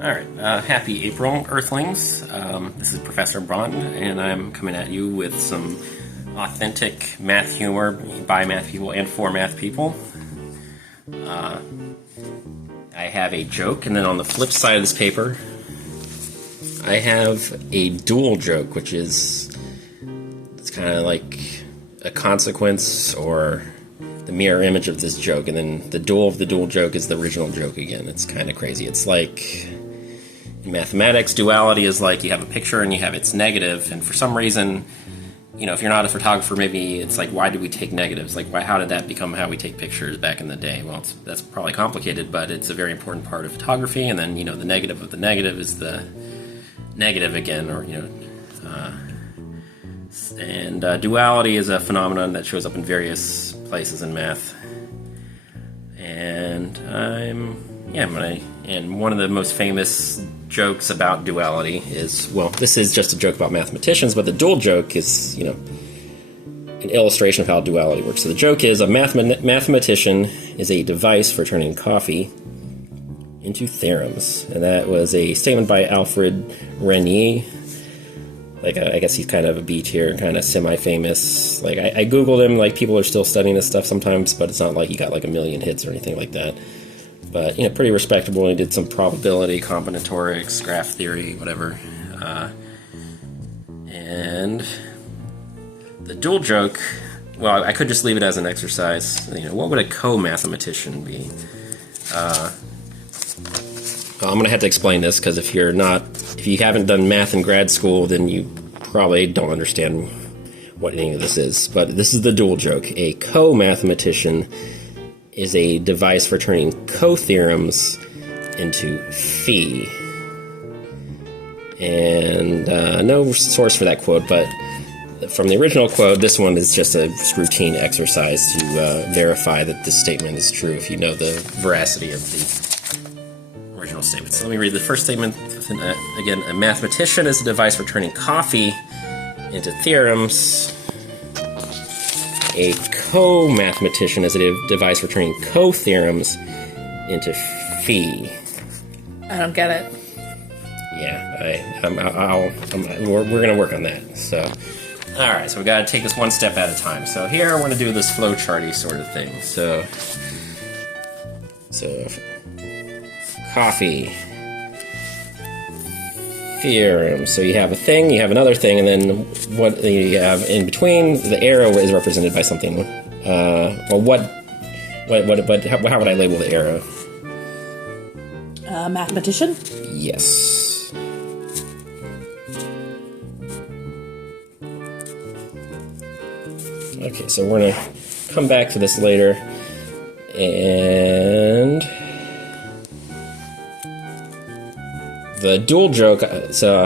Alright, happy April, Earthlings. This is Professor Braun, and I'm coming at you with some authentic math humor by math people and for math people. I have a joke, and then on the flip side of this paper, I have a dual joke, which is it's kind of like a consequence or the mirror image of this joke, and then the dual of the dual joke is the original joke again. It's kind of crazy. It's like in mathematics, duality is like you have a picture and you have its negative, and for some reason, you know, if you're not a photographer, maybe it's like, why do we take negatives? Like, how did that become how we take pictures back in the day? Well, that's probably complicated, but it's a very important part of photography, and then, you know, the negative of the negative is the negative again, or, you know, duality is a phenomenon that shows up in various places in math. And and one of the most famous jokes about duality is, well, this is just a joke about mathematicians, but the dual joke is, you know, an illustration of how duality works. So the joke is a mathematician is a device for turning coffee into theorems. And that was a statement by Alfred Renier. Like, I guess he's kind of a B tier, kind of semi-famous. Like, I Googled him, like, people are still studying this stuff sometimes, but it's not like he got, like, a million hits or anything like that. But, you know, pretty respectable. He did some probability, combinatorics, graph theory, whatever. And the dual joke, well, I could just leave it as an exercise. You know, what would a co-mathematician be? I'm going to have to explain this, because if you haven't done math in grad school, then you probably don't understand what any of this is. But this is the dual joke. A co-mathematician is a device for turning co-theorems into phi. And no source for that quote, but from the original quote, this one is just a routine exercise to verify that this statement is true if you know the veracity of the original statement. So let me read the first statement. Again, a mathematician is a device for turning coffee into theorems. A co-mathematician is a device for turning co-theorems into phi. I don't get it. Yeah, we're going to work on that. So, all right, so we got to take this one step at a time. So here I want to do this flowcharty sort of thing. So coffee, theorem. So you have a thing, you have another thing, and then what you have in between, the arrow is represented by something. How would I label the arrow? Mathematician? Yes. Okay, so we're going to come back to this later, and the dual joke, so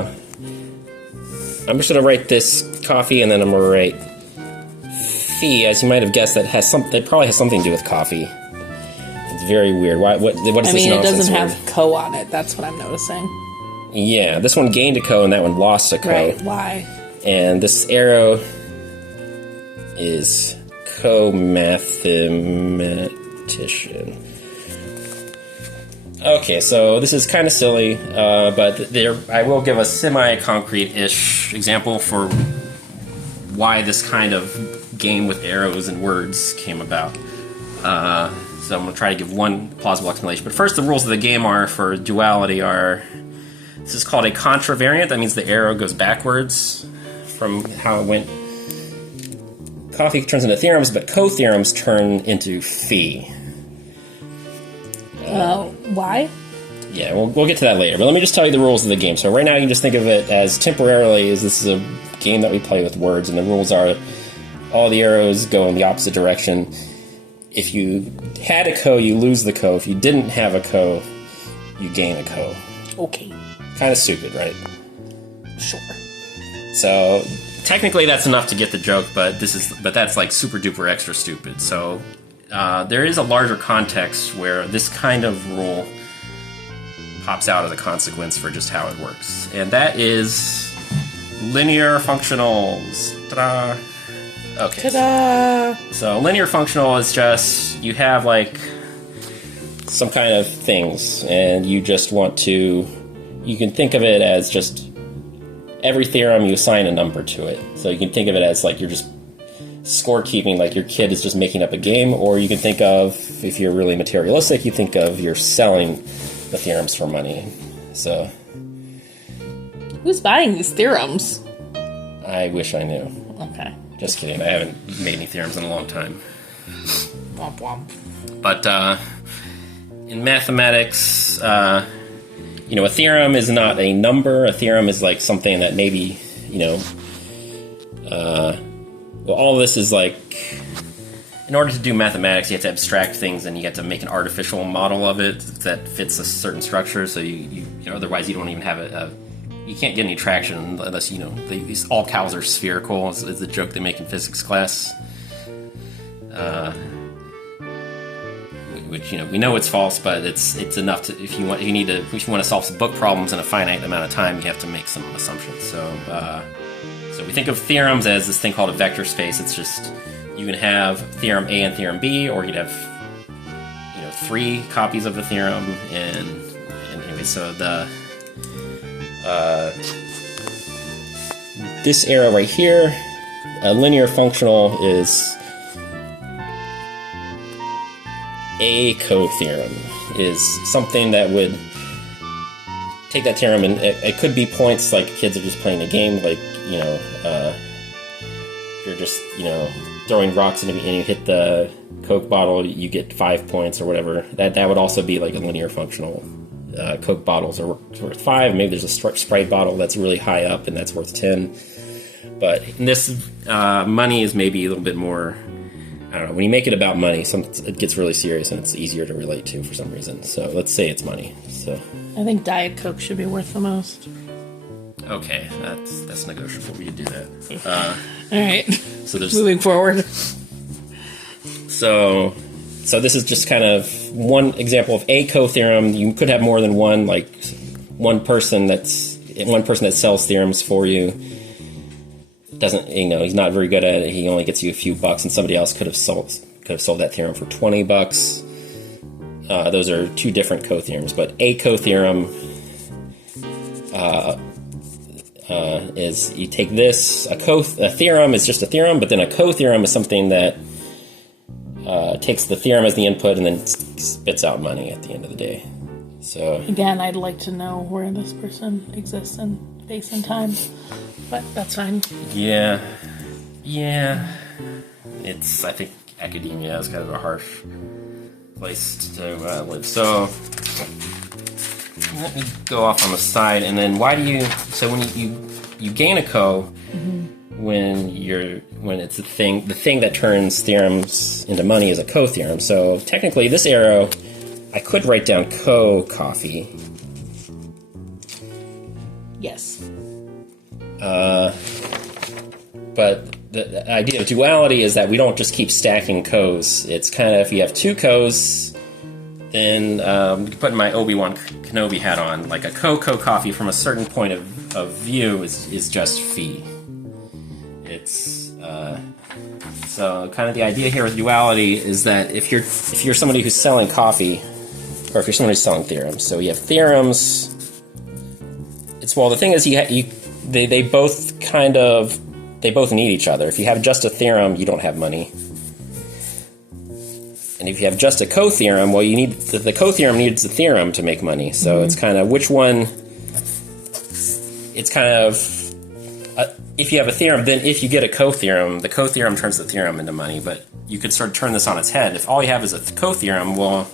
I'm just going to write this coffee, and then I'm going to write phi. As you might have guessed, it probably has something to do with coffee. It's very weird. What is this nonsense? It doesn't have co on it. That's what I'm noticing. Yeah, this one gained a co, and that one lost a co. Right, why? And this arrow is co-mathematician. Okay, so this is kind of silly, but I will give a semi-concrete-ish example for why this kind of game with arrows and words came about. So I'm going to try to give one plausible explanation. But first, the rules of the game are, for duality, this is called a contravariant. That means the arrow goes backwards from how it went. Coffee turns into theorems, but co-theorems turn into phi. Why? Yeah, we'll get to that later. But let me just tell you the rules of the game. So right now you can just think of it as temporarily as this is a game that we play with words, and the rules are all the arrows go in the opposite direction. If you had a co, you lose the co. If you didn't have a co, you gain a co. Okay. Kind of stupid, right? Sure. So technically that's enough to get the joke, but that's like super duper extra stupid. So there is a larger context where this kind of rule pops out as a consequence for just how it works. And that is linear functionals. Ta-da! Okay. Ta-da! So linear functional is just, you have like some kind of things, and you just want to, you can think of it as just every theorem you assign a number to it. So you can think of it as like you're just scorekeeping, like your kid is just making up a game, or you can think of, if you're really materialistic, you think of you're selling the theorems for money. So Who's buying these theorems? I wish I knew. Okay. Just kidding. I haven't made any theorems in a long time. Womp womp. But in mathematics, you know, a theorem is not a number. A theorem is like something that maybe, you know, well, all of this is like, in order to do mathematics, you have to abstract things, and you have to make an artificial model of it that fits a certain structure. So you know, otherwise you don't even have you can't get any traction unless, you know, these all cows are spherical. Is the joke they make in physics class. Which, you know, we know it's false, but it's enough to, if you want to solve some book problems in a finite amount of time, you have to make some assumptions. So we think of theorems as this thing called a vector space. It's just, you can have theorem A and theorem B, or you'd have, you know, 3 copies of the theorem. And anyway, so this arrow right here, a linear functional is a cotheorem, is something that would take that theorem, and it could be points, like kids are just playing a game, like, you know, you're just, you know, throwing rocks and you hit the Coke bottle, you get 5 points or whatever. That would also be like a linear functional. Coke bottles are worth 5. Maybe there's a Sprite bottle that's really high up and that's worth 10. But in this, money is maybe a little bit more, I don't know, when you make it about money, it gets really serious and it's easier to relate to for some reason. So let's say it's money. So I think Diet Coke should be worth the most. okay, that's negotiable. We could do that. All right. So there's Moving forward. So this is just kind of one example of a cotheorem. You could have more than one, like one person that sells theorems for you. Doesn't, you know, he's not very good at it. He only gets you a few bucks, and somebody else could have sold that theorem for $20. Those are 2 different cotheorems, but a cotheorem is, you take this, a theorem is just a theorem, but then a cotheorem is something that takes the theorem as the input and then spits out money at the end of the day. So Again, I'd like to know where this person exists in space and time, but that's fine. yeah. It's, I think academia is kind of a harsh place to live. So let me go off on the side, and then why do you? So when you gain a co. When it's the thing that turns theorems into money is a cotheorem. So technically, this arrow, I could write down coffee. Yes. But the idea of duality is that we don't just keep stacking co's. It's kind of, if you have 2 co's, then you can put my Obi-Wan Kenobi hat on. Like a coffee from a certain point of view is just phi. It's so kind of the idea here with duality is that if you're somebody who's selling coffee, or if you're somebody who's selling theorems, so you have theorems. The thing is they both need each other. If you have just a theorem, you don't have money, and if you have just a cotheorem, well, you need the cotheorem needs the theorem to make money. So it's kind of which one. It's kind of. If you have a theorem, then if you get a cotheorem, the cotheorem turns the theorem into money. But you could sort of turn this on its head. If all you have is a cotheorem, well,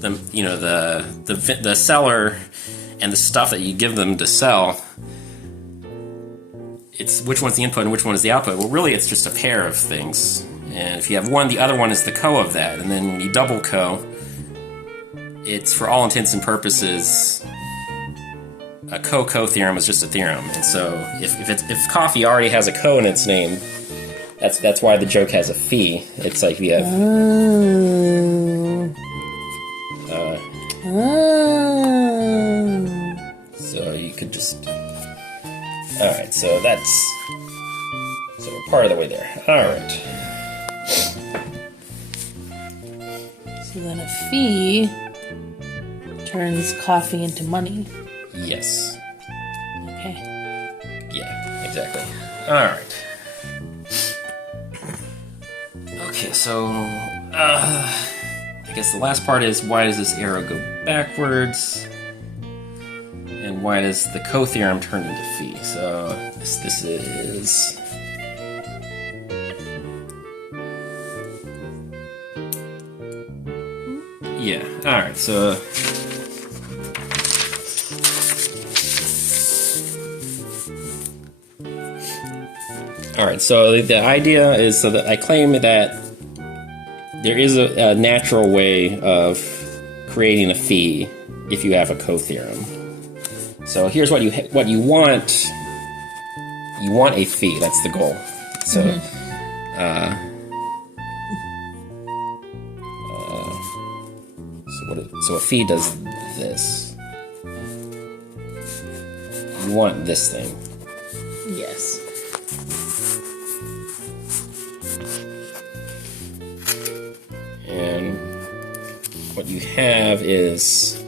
the seller and the stuff that you give them to sell, it's which one's the input and which one is the output. Well, really, it's just a pair of things. And if you have one, the other one is the co of that. And then when you double co, it's for all intents and purposes. A co-theorem is just a theorem, and so if coffee already has a co in its name, that's why the joke has a phi. It's like we have. So you could just. All right, so we're part of the way there. All right. So then a fee turns coffee into money. Yes. Okay. Yeah, exactly. Alright. Okay, so, I guess the last part is, why does this arrow go backwards? And why does the co-theorem turn into phi? So, this is... Yeah, alright, so... Alright, so the idea is so that I claim that there is a natural way of creating a phi if you have a co-theorem. So here's what you want. You want a phi. That's the goal. So, so a phi does this. You want this thing. Yes. And what you have is...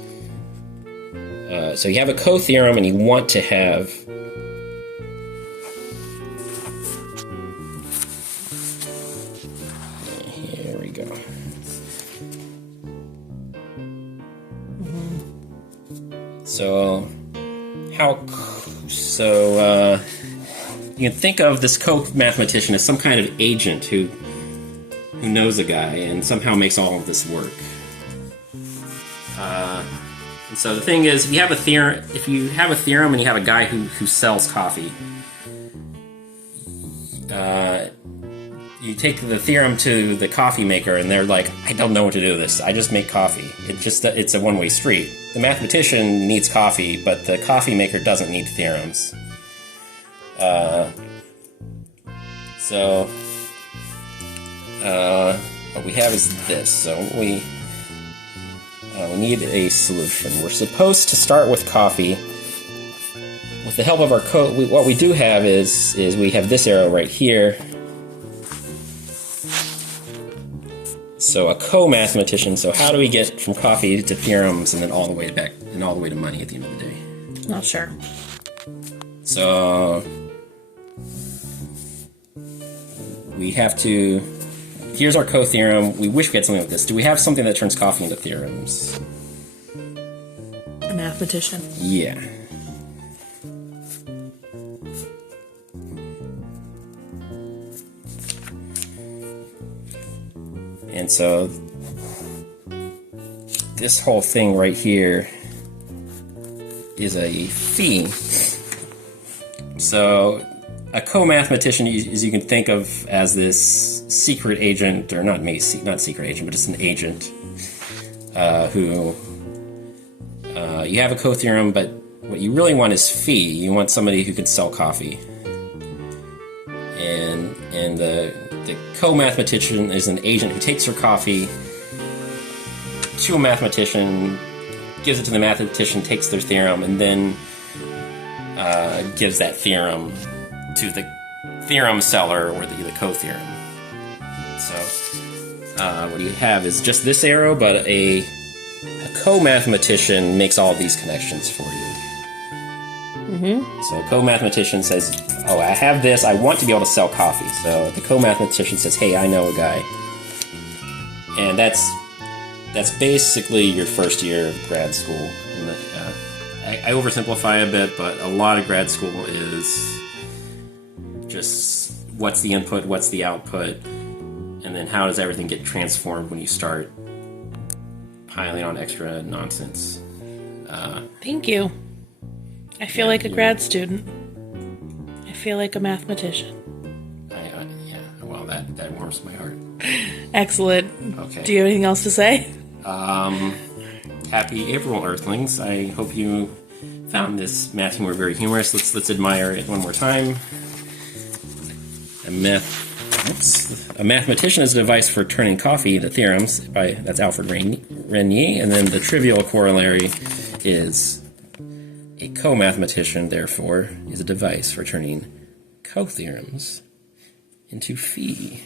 so you have a co-theorem and you want to have... Here we go. So, you can think of this co-mathematician as some kind of agent who knows a guy and somehow makes all of this work. And so the thing is, if you have a theorem and you have a guy who sells coffee, you take the theorem to the coffee maker and they're like, I don't know what to do with this. I just make coffee. It's a one-way street. The mathematician needs coffee, but the coffee maker doesn't need theorems. What we have is this. So we need a solution. We're supposed to start with coffee. With the help of our code, what we do have is we have this arrow right here. So a co-mathematician. So how do we get from coffee to theorems and then all the way back and all the way to money at the end of the day? Not sure. So we have to... Here's our co-theorem. We wish we had something like this. Do we have something that turns coffee into theorems? A mathematician. Yeah. And so this whole thing right here is a phi. So a co-mathematician, as you can think of as this secret agent, or not secret agent, but just an agent who you have a co-theorem, but what you really want is phi. You want somebody who can sell coffee, and the co-mathematician is an agent who takes your coffee to a mathematician, gives it to the mathematician, takes their theorem, and then gives that theorem to the theorem seller or the co-theorem. So what you have is just this arrow, but a co-mathematician makes all of these connections for you. So a co-mathematician says, oh, I have this, I want to be able to sell coffee. So the co-mathematician says, hey, I know a guy. And that's basically your first year of grad school. And I oversimplify a bit, but a lot of grad school is just what's the input, what's the output, and then how does everything get transformed when you start piling on extra nonsense. Thank you. I feel like a grad student. I feel like a mathematician. Yeah, well, that warms my heart. Excellent. Okay. Do you have anything else to say? Happy April, Earthlings. I hope you found this math humor very humorous. Let's admire it one more time. A mathematician is a device for turning coffee into theorems. That's Alfred Renier. And then the trivial corollary is a co-mathematician, therefore, is a device for turning co-theorems into phi.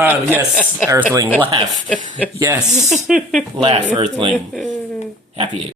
Yes, Earthling, laugh. Yes, laugh, Earthling. Happy